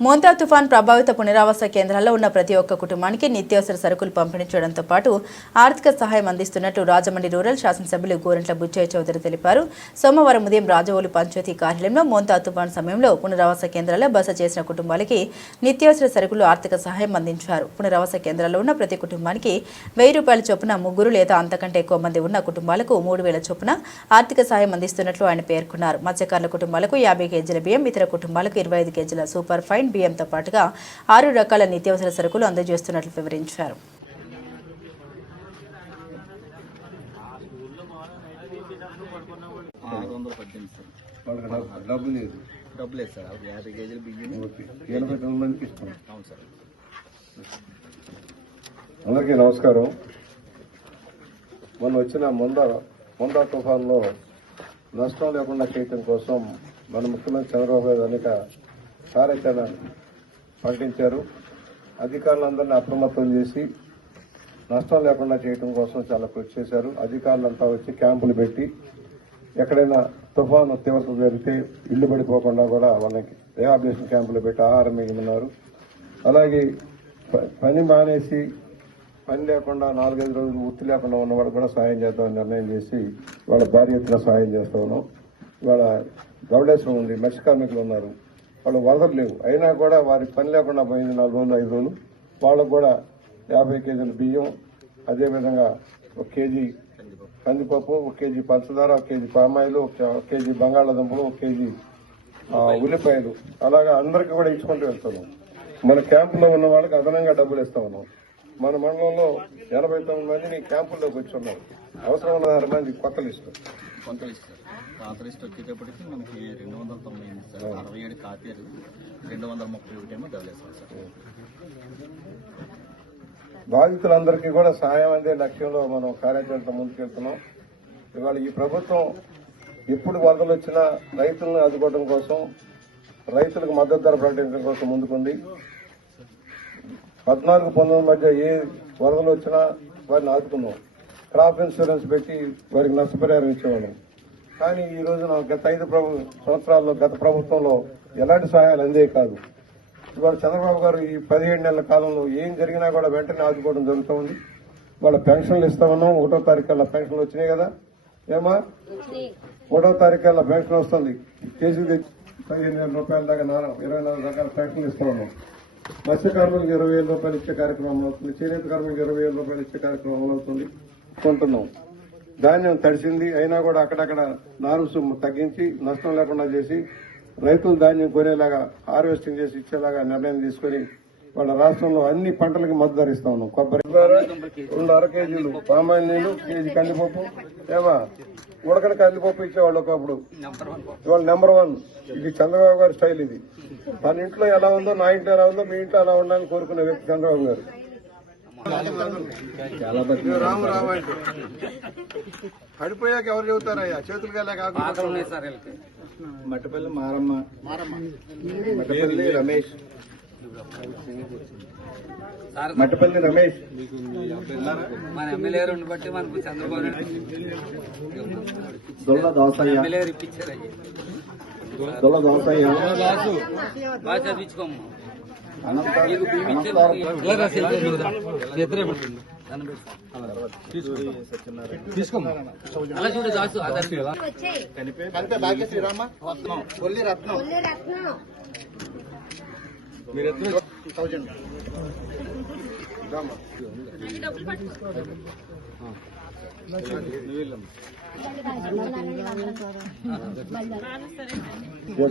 మోంతా తుఫాన్ ప్రభావిత పునరావాస కేంద్రాల్లో ఉన్న ప్రతి ఒక్క కుటుంబానికి నిత్యావసర సరుకులు పంపిణీ చేయడంతో పాటు ఆర్థిక సహాయం అందిస్తున్నట్లు రాజమండ్రి రూరల్ శాసనసభ్యులు గోరంట్ల బుచ్చయ్య చౌదరి తెలిపారు. సోమవారం ఉదయం రాజవోలు పంచాయతీ కార్యాలయంలో మోంతా తుఫాన్ సమయంలో పునరావాస కేంద్రాల్లో బస చేసిన కుటుంబాలకి నిత్యావసర సరుకులు ఆర్థిక సహాయం అందించారు. పునరావాస కేంద్రాల్లో ఉన్న ప్రతి కుటుంబానికి వెయ్యి రూపాయల చొప్పున ముగ్గురు లేదా అంతకంటే ఎక్కువ మంది ఉన్న కుటుంబాలకు మూడు వేల చొప్పున ఆర్థిక సహాయం అందిస్తున్నట్లు ఆయన పేర్కొన్నారు. మత్స్యకారుల కుటుంబాలకు యాభై కేజీల బియ్యం ఇతర కుటుంబాలకు ఇరవై ఐదు కేజీల సూపర్ ఫైన్ బియ్యంతో పాటుగా ఆరు రకాల నిత్యావసర సరుకులు అందజేస్తున్నట్లు వివరించారు. డబ్బు లేదు డబ్బు లేదు సార్ యాభై కేజీలు బియ్యం ఓకే ఎనభై తొమ్మిది ఇస్తాం అవును సార్ అందరికీ నమస్కారం. మొన్న వచ్చిన మొంద మొందా తుఫాన్లో నష్టం లేకుండా చేయటం కోసం మన ముఖ్యమంత్రి చంద్రబాబు గారు అనేక కార్యాచరణ ప్రకటించారు అధికారులందరినీ అప్రమత్తం చేసి నష్టం లేకుండా చేయటం కోసం చాలా కృషి చేశారు. అధికారులంతా వచ్చి క్యాంపులు పెట్టి ఎక్కడైనా తుఫాను తీవ్రత జరిగితే ఇల్లు పడిపోకుండా కూడా వాళ్ళకి రిహాబిలేషన్ క్యాంపులు పెట్టి ఆహారం మిగిలినారు అలాగే పని మానేసి పని లేకుండా నాలుగైదు రోజులు వృత్తి లేకుండా ఉన్న కూడా సాయం చేద్దామని నిర్ణయం చేసి వాళ్ళ భారీ ఎత్తున సాయం చేస్తా ఉన్నాం. ఇవాళ గౌడేశ్వరం ఉంది మత్స్య కార్మికులు ఉన్నారు. వాళ్ళు వరదలు లేవు. అయినా కూడా వారి పని లేకుండా పోయింది నాలుగు రోజులు ఐదు రోజులు. వాళ్ళకు కూడా యాభై కేజీల బియ్యం అదేవిధంగా ఒక కేజీ కందిపప్పు ఒక కేజీ పంచదార ఒక కేజీ పామాయిలు ఒక కేజీ బంగాళాదుంపలు ఒక కేజీ ఉల్లిపాయలు. అలాగా అందరికీ కూడా ఇచ్చుకుంటూ వెళ్తున్నాం. మన క్యాంపులో ఉన్న వాళ్ళకి అదనంగా డబ్బులు ఇస్తా ఉన్నాం. మన మండలంలో ఎనభై తొమ్మిది మందిని క్యాంపుల్లోకి వచ్చి ఉన్నారు అవసరం ఉన్న మంది కొత్త లిస్టు. కొంత లిస్ట్. పాత లిస్ట్ వచ్చేటప్పటికి మనకి రెండు వందల తొంభై రెండు వందల ముప్పై ఒకటి ఏమో సార్. బాధితులందరికీ కూడా సహాయం అందే లక్ష్యంలో మనం కార్యాచరణ ముందుకెళ్తున్నాం. ఇవాళ ఈ ప్రభుత్వం ఎప్పుడు వరదలు వచ్చినా రైతులను ఆదుకోవడం కోసం రైతులకు మద్దతు ధర ప్రకటించడం కోసం ముందుకుంది. పద్నాలుగు పంతొమ్మిది మధ్య ఏ వరదలు వచ్చినా వారిని ఆదుకున్నాం. క్రాప్ ఇన్సూరెన్స్ పెట్టి వారికి నష్టపరిహారం ఇచ్చేవాళ్ళం. కానీ ఈ రోజున గత ఐదు ప్రభు సంవత్సరాల్లో గత ప్రభుత్వంలో ఎలాంటి సహాయాలు అందే కాదు. ఇవాళ చంద్రబాబు గారు ఈ పదిహేడు నెలల కాలంలో ఏం జరిగినా కూడా వెంటనే ఆదుకోవడం జరుగుతుంది. వాళ్ళ పెన్షన్లు ఇస్తామన్నాం ఒకటో తారీఖు కల్లా పెన్షన్లు వచ్చినాయి కదా. ఏమా? ఒకటో తారీఖు కల్లా పెన్షన్ వస్తుంది. కేజీ తెచ్చి పదిహేను వేల రూపాయల దాకా నాలుగు ఇరవై నాలుగు రకాల పెన్షన్లు ఇస్తా ఉన్నాం. మత్స్యకారులకు ఇరవై వేల రూపాయలు ఇచ్చే కార్యక్రమం అవుతుంది. చేనేత కార్మికులకు ఇరవై వేల రూపాయలు ఇచ్చే కార్యక్రమం అవుతుంది. కొంటున్నాం. ధాన్యం తడిసింది అయినా కూడా అక్కడక్కడ నారుసు తగ్గించి నష్టం లేకుండా చేసి రైతులు ధాన్యం కొనేలాగా హార్వెస్టింగ్ చేసి ఇచ్చేలాగా నిర్ణయం తీసుకొని వాళ్ళ రాష్ట్రంలో అన్ని పంటలకి మద్దతు ధర ఇస్తా ఉన్నాం. కొబ్బరి రెండు అర కేజీలు పామాయిల్ నీళ్ళు కేజీ కందిపప్పు. ఏమా ఉడకని కందిపప్పు ఇచ్చేవాళ్ళు ఒకప్పుడు. ఇవాళ నెంబర్ వన్. ఇది చంద్రబాబు గారి స్టైల్ ఇది. తన ఇంట్లో ఎలా ఉందో నా ఇంట్లో ఎలా ఉందో మీ ఇంట్లో ఎలా ఉండాలని కోరుకునే వ్యక్తి చంద్రబాబు గారు. రాము పడిపోయాక ఎవరు చెబుతారయ్యా? చేతులు కాలేక మట్టపల్లి మారమ్మ. మట్టపల్లి రమేష్. మట్టపల్లి రమేష్. మన ఎమ్మెల్యే రెండు బట్టి మనకు చంద్రబాబు నాయుడు దొల్ల దోసయ్య. ఎమ్మెల్యే ఇప్పించారు అయ్యి. దొల్ల దోసయ్య. బాగా చదివించుకోమ్మా. అనంత అలా చూడు దాసు ఆధార్ కనిపే భాగ్యశ్రీరామ కొల్లి రత్నం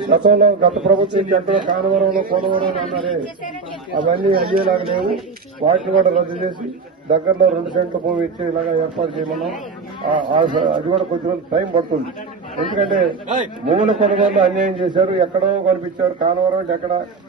గతంలో గత ప్రభుత్వం చెట్లో కానవరంలో పోలవరంలో అన్నారే అవన్నీ అయ్యేలాగా లేవు. వాటిని కూడా రద్దు చేసి దగ్గరలో రెండు సెంట్ల భూమి ఇచ్చి ఇలాగా ఏర్పాటు చేయమన్నాం. అది కూడా కొద్ది రోజులు టైం పడుతుంది. ఎందుకంటే భూముల కొనుగోలు అన్యాయం చేశారు ఎక్కడో కనిపించారు కానవరం ఎక్కడ